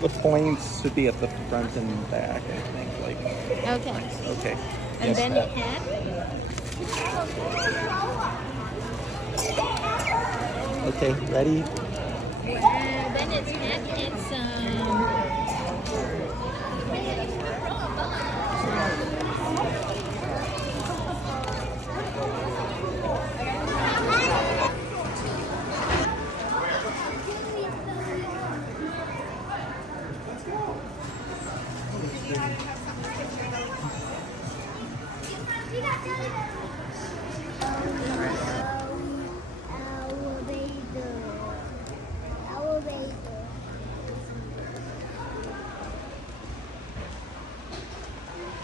The points should be at the front and back, I think. Like, Okay. okay. And Yes, then that. it had. Okay, ready? Wow. Then it's had and some.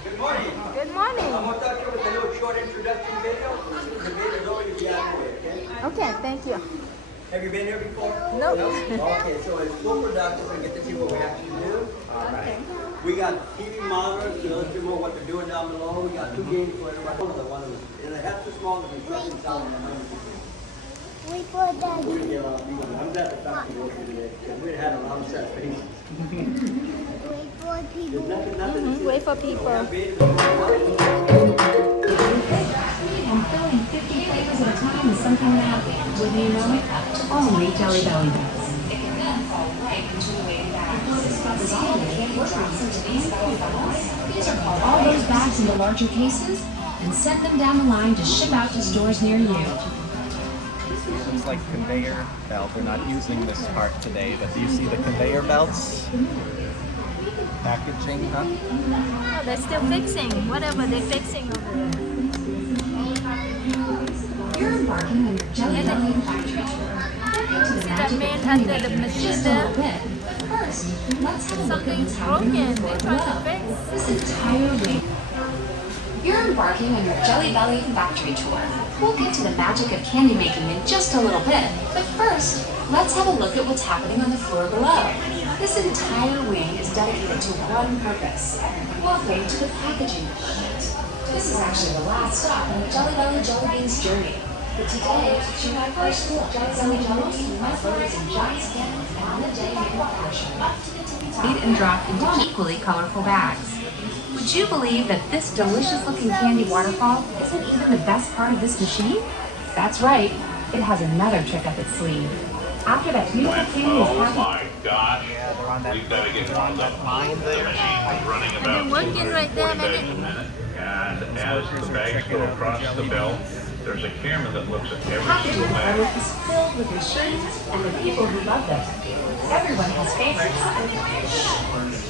Good morning. Good morning. I'm going to start you with a little short introduction video. The video's over to be out of the way, okay? Okay, thank you. Have you been here before? Nope. No? Okay, so it's full production and get to see what we actually do. All right. We got TV monitors to illustrate more what they're doing down below. We got 2 games for everybody. The one was, and it has too small to be instruction sound. We put that. I'm glad the fact you working today because we had a lot of sad faces. Wait for people. There's nothing to see. Wait for people. And filling 50 flavors at a time is something that, wouldn't you know it, only Jelly Belly does. It can then fall right into the way bags. Because all the candy drops into these belly bags. These are called all those bags into larger cases and send them down the line to ship out to stores near you. Looks like conveyor belt. They're not using this part today, but do you see the conveyor belts? Packaging, huh? Oh, they're still fixing. Whatever they're fixing over there. You're embarking on your Jelly Belly factory tour. To the See magic that man of under candy the making in machine just a little there? bit. But first, let's have a look at Something's what's happening broken. on the They're floor trying to below. fix. This entire wing. You're embarking on your Jelly Belly factory tour. We'll get to the magic of candy making in just a little bit, but first, let's have a look at what's happening on the floor below. This entire wing is dedicated to one purpose. Welcome to the packaging department. This is actually the last stop on the Jelly Belly Jelly Beans journey. But today, choose my first Jelly Belly Jelly Beans loaded in giant skins and on the day manufactured. Feed and drop into equally colorful bags. Would you believe that this delicious-looking candy waterfall isn't even the best part of this machine? That's right, it has another trick up its sleeve. After that beautiful candy is packaged... My gosh. Yeah, they're on that. We've got to get They're on that line the there. machine is running They're about working right there, 40 bags a minute. minute. And as the bags go across the belt, there's a camera that looks at every Packaging single bag. department is filled with machines and the people who love them. Everyone has favorites.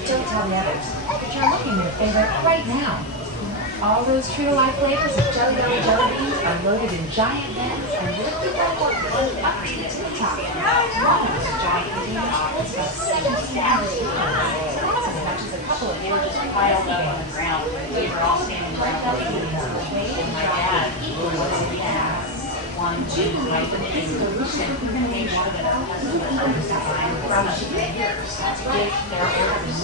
Don't tell the others, but you're looking at a favorite right now. All those true-to-life flavors of Jelly Belly Jelly Beans are loaded in giant bins and lifted up to the tip-top. One of those giant containers holds about 17 ounces. That's as much as a couple of villages piled up on the ground. We were all standing right up in the weight of my dad. One, two, right, but this solution they wanted a custom design from years. That's right. Their orders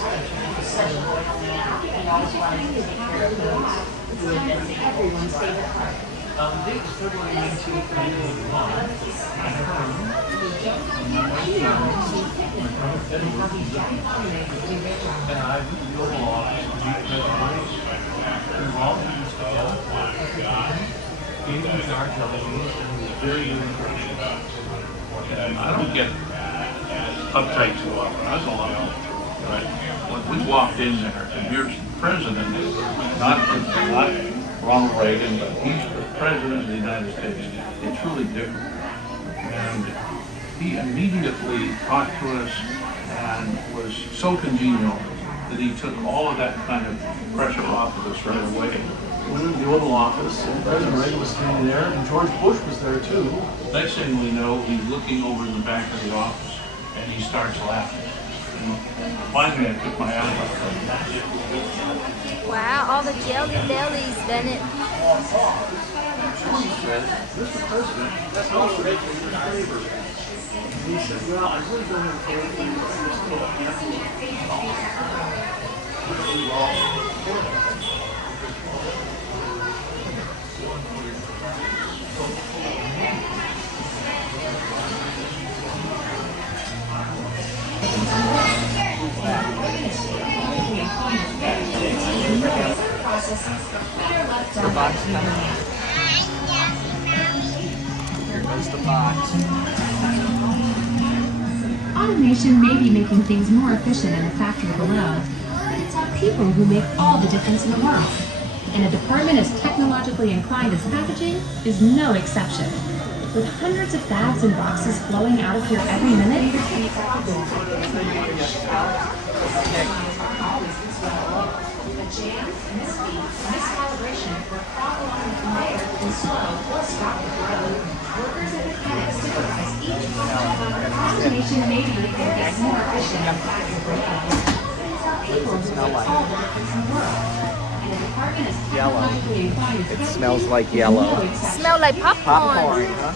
such a loyal man and always wanted to take care of those who had been everyone's favorite part. Date is February 19th, 1981. And I utilized Jeep preservation involved in this together. Gave these our jelly beans and it was very impressive. And I don't get uptight too often. I was a lot of right. When we walked in there, and here's the president, not Ronald Reagan, but he's the president of the United States. It's really different. And he immediately talked to us and was so congenial that he took all of that kind of pressure off of us right away. Went into the Oval Office, and President Reagan was standing there, and George Bush was there too. Next thing we know, he's looking over in the back of the office and he starts laughing. And finally, I took my eyes off him. Wow, all the jelly bellies, Bennett. Mr. President, that's also making your favor. He said, well, I really don't have a favor, but you're still a handful. processes better left The done by box human coming. hands. Here goes the box. Automation may be making things more efficient in the factory below, but it's our people who make all the difference in the world. And a department as technologically inclined as packaging is no exception. With hundreds of bags and boxes flowing out of here every minute, jam, misspeak, miscalibration, or fog along the conveyor can slow or stop the flow. Workers and mechanics supervise each packaging line. Automation may be making things more efficient in factory below. It's our people who make all the difference in the world. And a department as technologically inclined as It smells like yellow. Smell like popcorn. Popcorn, huh?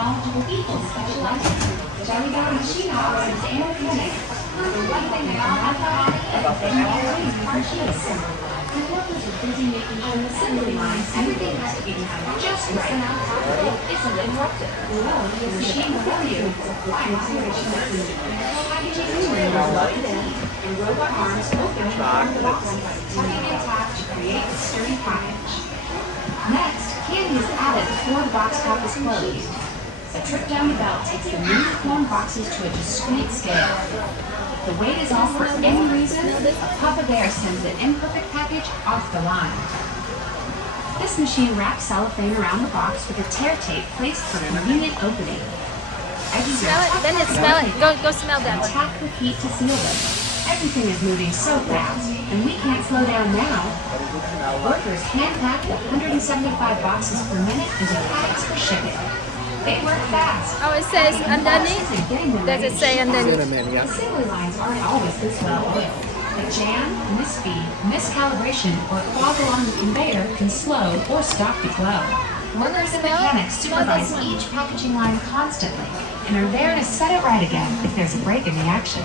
knowledgeable people specializing. Jelly Belly machine operators and mechanics. The one thing they all have in common is that they always partially assemble. The workers are busy making sure the assembly line, everything has to be done just right. Isn't interrupted. The machine below you is a fine operation machine. Packaging materials loaded in, and robot arms open the boxes, tucking in top to create a sturdy package. Next, candy is added before the box top is closed. A trip down the belt takes the newly formed boxes to a discrete scale. The weight is off for any reason, a puff of air sends the imperfect package off the line. This machine wraps cellophane around the box with a tear tape placed for convenient opening. Edges Smell are it. tucked Then it back smell it. and Go smell that one. tack with heat to seal them. Everything is moving so fast, and we can't slow down now. Workers hand-pack 175 boxes per minute into pallets for shipping. They work fast. Oh, it says underneath. Does it say underneath? Cinnamon, yeah. Assembly lines aren't always this well oiled. A jam, misspeed, miscalibration, or fog along the conveyor can slow or stop the flow. Workers and mechanics supervise each packaging line constantly and are there to set it right again if there's a break in the action.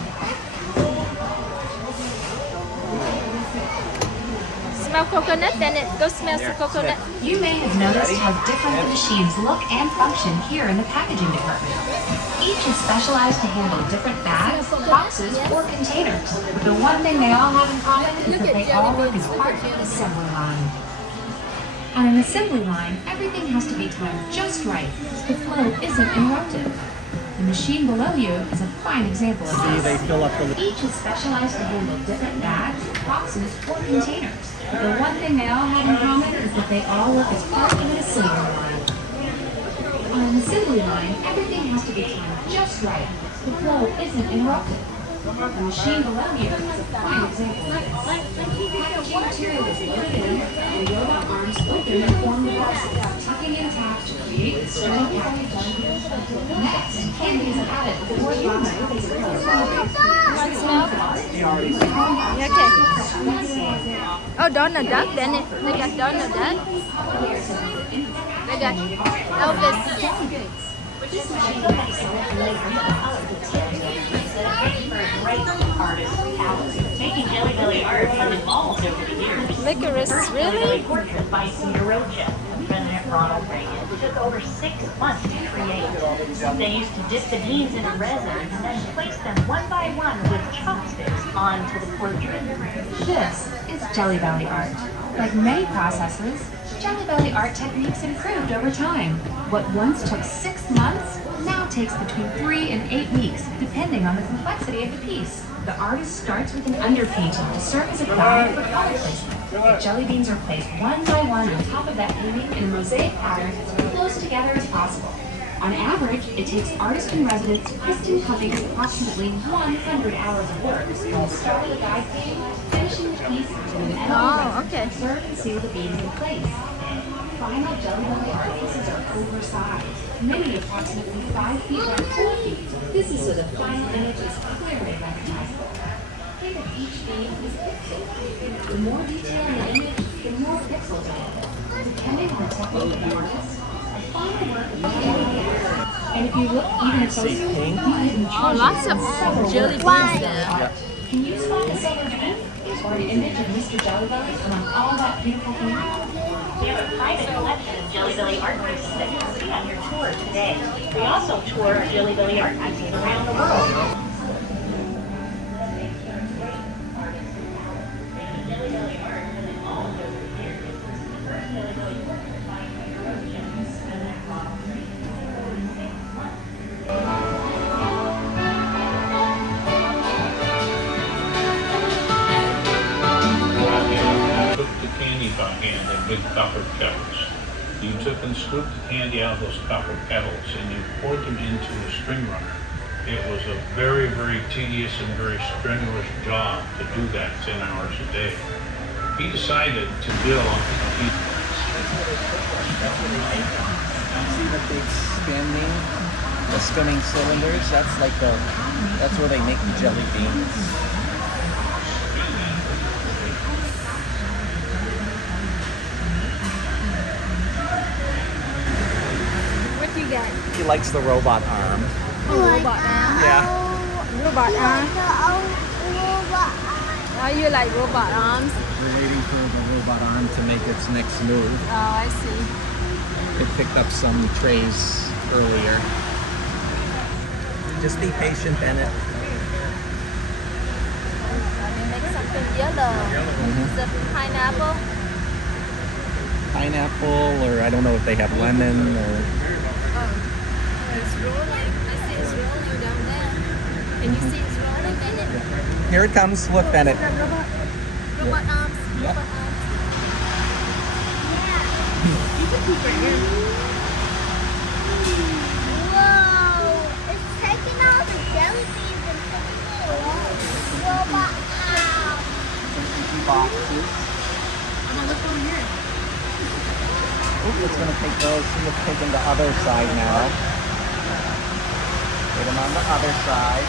Smell coconut. Then it go smell some coconut. You may have noticed how different the machines look and function here in the packaging department. Each is specialized to handle different bags, boxes, or containers. The one thing they all have in common is that they all work as part of an assembly line. On an assembly line, everything has to be timed just right so the flow isn't interrupted. The machine below you is a fine example of See, this. they fill up the... Each is specialized to handle different bags, boxes, or containers. But the one thing they all have in common is that they all work as part of an assembly line. On an assembly line, everything has to be timed just right. The flow isn't interrupted. The machine below you is a fine example of this. Packaging material is loaded in, and robot arms open and form the boxes, tucking in tabs to create the sturdy package. Next, candy is added before the box is closed. Okay. Oh, Donald Duck. Then they got Donald Duck. They got Elvis. This machine makes Making Jelly Belly art has evolved over the years. Licorice, Jelly really? Belly portrait by Cedar Rocha, President Ronald Reagan, took over 6 months to create. They used to dip the beans in a resin and then place them one by one with chopsticks onto the portrait. This is Jelly Belly art. Like many processes, Jelly Belly art techniques improved over time. What once took 6 months now takes between 3 and 8 weeks, depending on the complexity of the piece. The artist starts with an underpainting to serve as a guide for color placement. The jelly beans are placed one by one on top of that painting in a mosaic pattern as close together as possible. On average, it takes artist-in-residence Kristen Cummings approximately 100 hours of work from the start of the guide painting, finishing the piece to an end Okay. serve and seal the beans in place. Final Jelly Belly art pieces are oversized, many approximately 5 feet by 4 feet. This is so the final image is clearly recognizable. Think of each bean as pixels. The more detail in the image, the more pixels are. Depending on the technique of the artist, a final work of jelly beans. And if you look even See closer, pink? Oh, lots of jelly beans there. can you spot the silver bean or an image of Mr. Jelly Belly among all that beautiful paint? We have a private collection of Jelly Belly art pieces that you can see on your tour today. We also tour our Jelly Belly art pieces around the world. candy by hand in big copper kettles. You took and scooped the candy out of those copper kettles and you poured them into a string runner. It was a very, very tedious and very strenuous job to do that 10 hours a day. He decided to build See the big the spinning cylinders? That's where they make the jelly beans. What you got? He likes the robot arm. Robot arm. Yeah. Robot arm. Oh, you like robot arms? We're waiting for the robot arm to make its next move. Oh, I see. It picked up some trays earlier. Just be patient, Bennett. Let me make something yellow. Is it pineapple? Pineapple, or I don't know if they have lemon or. It's rolling. I see it's rolling down there. Can you see it's rolling, Bennett? Here it comes. Look, Bennett. Robot arms. Yeah. Robot arms. Whoa! It's taking all the jelly beans and putting it away. Robot arm. Empty boxes. Ooh, it's gonna take those. It's taking the other side now. Put them on the other side.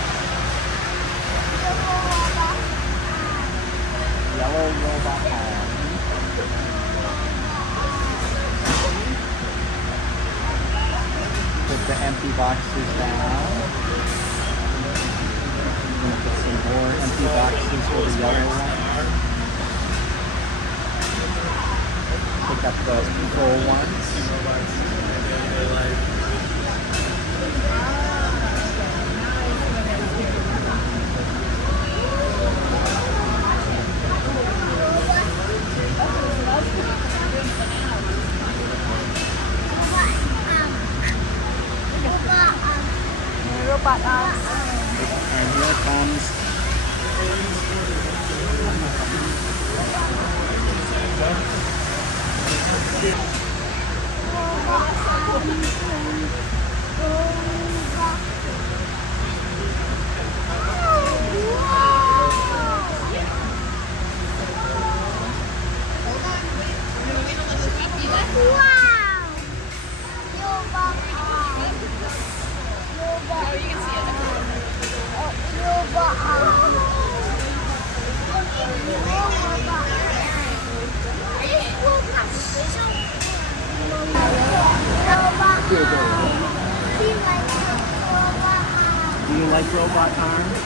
Yellow robot arm. Put the empty boxes down. Gonna put some more empty boxes for the yellow one. Pick up the full ones. Robot arms. And here it comes. Do you like robot arms?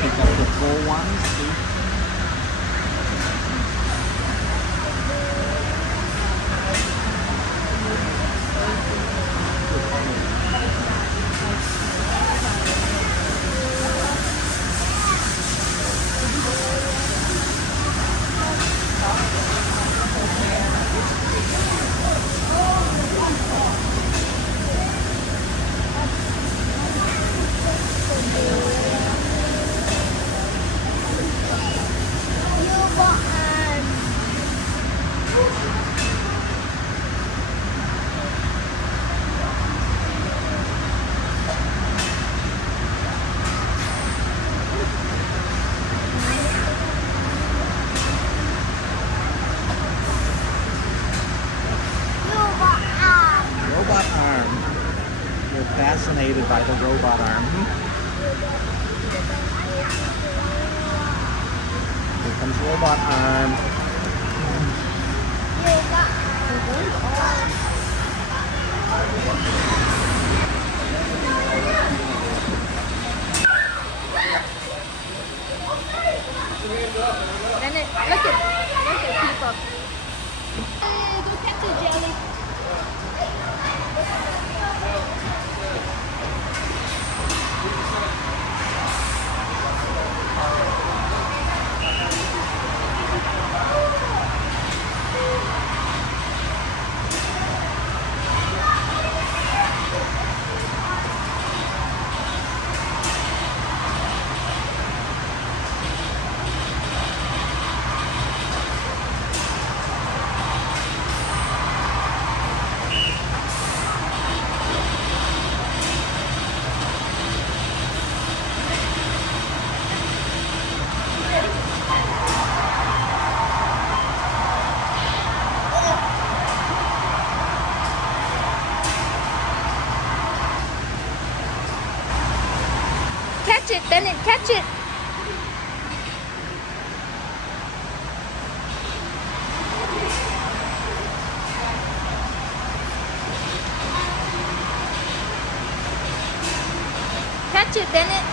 Pick up the full ones. Robot arm. You're fascinated by the robot arm. Here comes robot arm. Bennett, look at people. Go catch the jelly. Catch it, Bennett, catch it. Catch it, Bennett.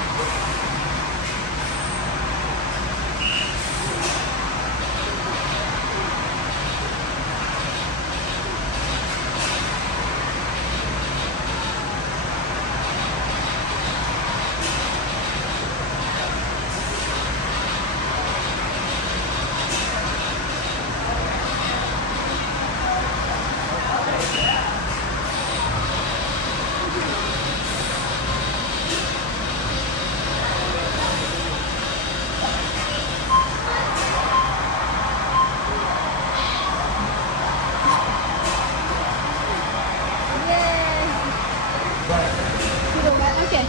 Okay.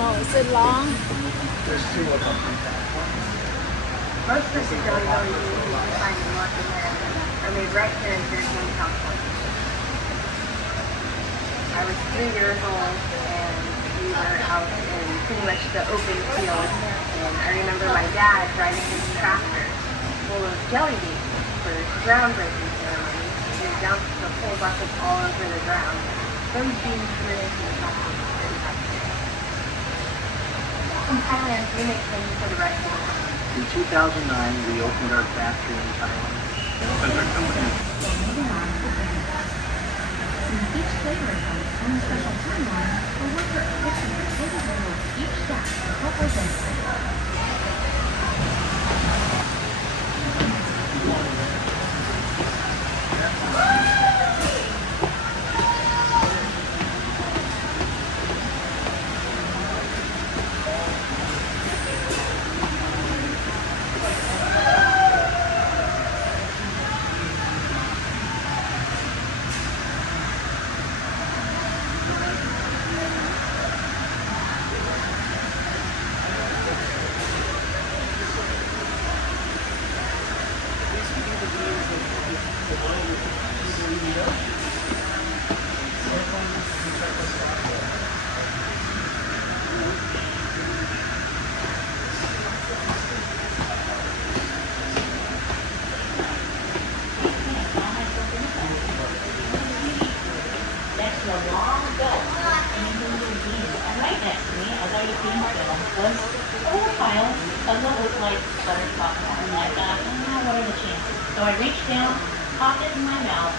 Oh, is it long? There's two of them. Most of the jellybelly beans you can find in North America are made right here in Fairfield, California. I was 3 years old and we were out in pretty much the open field, and I remember my dad driving his tractor full of jelly beans for groundbreaking ceremony. He dumped the whole bucket all over the ground. Those beans were into the chocolate. In Thailand, we make things for the rest of the world. In 2009, we opened our factory in Thailand. Because they're coming in. Each flavor has its own special timeline, or worker fixing the flavor of each step to help identify. Next to a long belt and beans. And right next to me, as I was being filmed, was a little pile of what looked like buttered popcorn. And I thought, what are the chances? So I reached down, popped it in my mouth.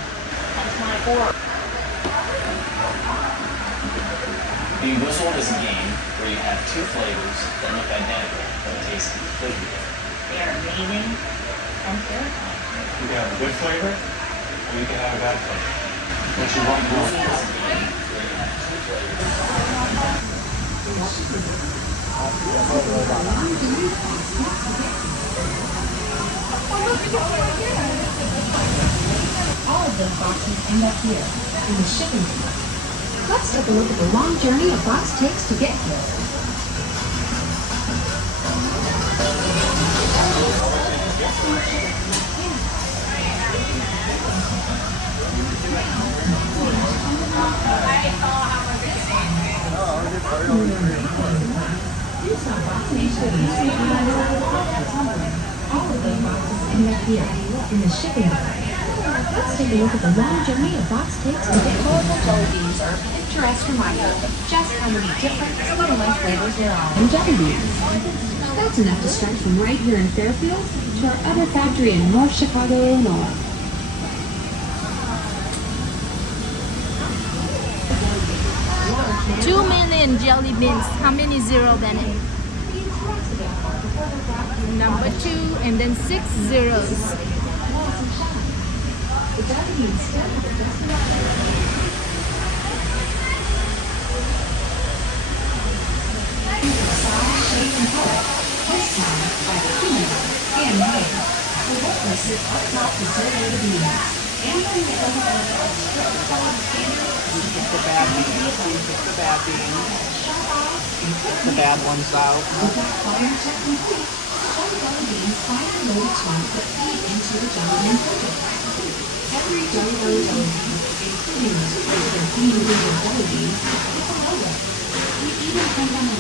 That's my order. Being Whistled is a game where you have two flavors that look identical but taste completely different. They are amazing and terrifying. You can have a good flavor, or you can have a bad flavor. What you want Whistled is a game where you have two flavors. those boxes end up here, in the shipping bay. Let's take a look at the long journey a box takes to get here. All of those boxes end up here, in the shipping bay. Let's take a look at the long journey a box takes to get colorful jelly beans are a picturesque reminder of just how many different sweet-life flavors there are in jelly beans. That's enough to stretch from right here in Fairfield to our other factory in North Chicago, Illinois. 2 million jelly beans. How many zero, Bennett? Number 2 and then 6 zeros. The bad beans. Pick the bad beans. Pick the bad ones out. Every jelly belly jelly bean, including those regular individual jelly beans, is a logo. We even print them on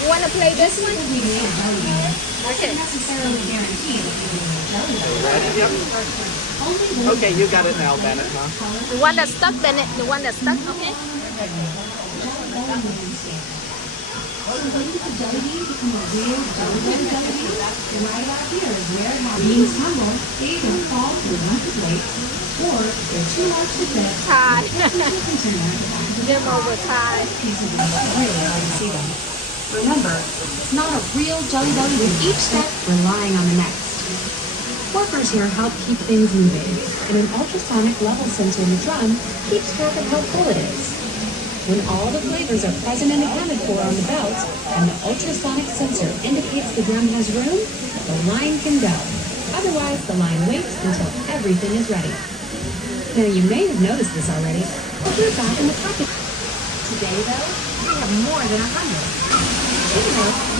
You want to play this one? We made a jelly bean. Okay. Doesn't necessarily guarantee that you will make a jelly bean. Ready? Yep. Okay, you got it now, Bennett, huh? The one that's stuck, Bennett. The one that's stuck, okay? So when did the jelly bean become a real jelly bean jelly bean? Right out here is where it happens. Beans tumble, they either fall to the lump of weight, or they're too large to fit. Tie. Container. Them over tie. Pieces of really hard to see them. Remember, it's not a real jelly belly with each step relying on the next. Workers here help keep things moving, and an ultrasonic level sensor in the drum keeps track of how full it is. When all the flavors are present and accounted for on the belt, and the ultrasonic sensor indicates the drum has room, the line can go. Otherwise, the line waits until everything is ready. Now, you may have noticed this already, but we're back in the package. Today, though, we have more than 100.